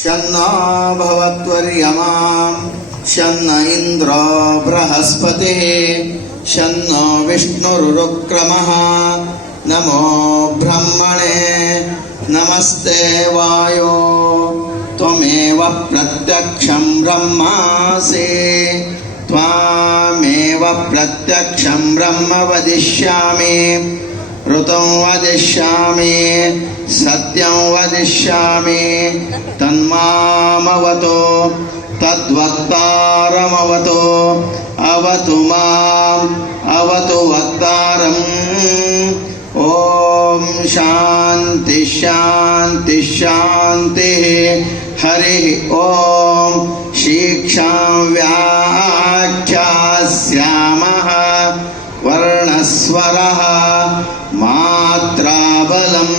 शन्नो भवत्वर्यमा शन्न इन्द्रो बृहस्पतिः शन्नो विष्णुरुक्रमः नमो ब्रह्मणे नमस्ते वायो त्वमेव प्रत्यक्षं ब्रह्मासि त्वामेव प्रत्यक्षं ब्रह्म वदिष्यामि ऋतं वदिष्यामि सत्यं वदिष्यामि तन्मामवतु तद्वक्तारमवतु अवतु माम् अवतु वक्तारम् ॐ शान्ति शान्ति शान्तिः हरिः ॐ शिक्षां व्याख्यास्यामः वर्णस्वरः मात्राबलं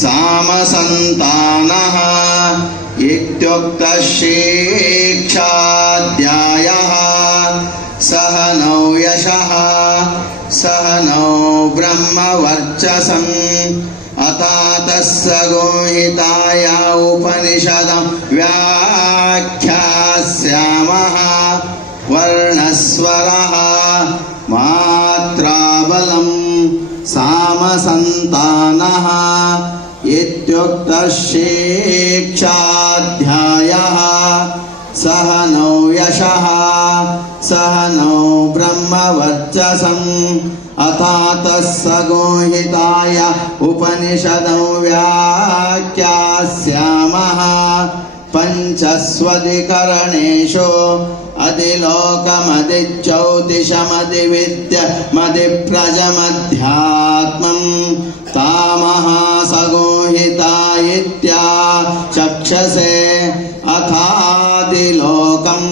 सामसन्तानः इत्युक्तः शिक्षाध्यायः सह नौ यशः सह नौ ब्रह्मवर्चसम् अतातस्य गुहिताय उपनिषदं व्याख्यास्यामः वर्णस्वरः मात्राबलं सामसन्तानः इत्युक्तः शिक्षाध्यायः सह नौ यशः सह नौ ब्रह्मवर्चसम् अथातस्य गुहिताय उपनिषदं व्याख्यास्यामः पञ्चस्वधिकरणेषु अधिलोकमधिज्योतिषमधिविद्यमधिप्रजमध्यात्मं तामहासगोहिता इत्याचक्षसे अथादिलोकम्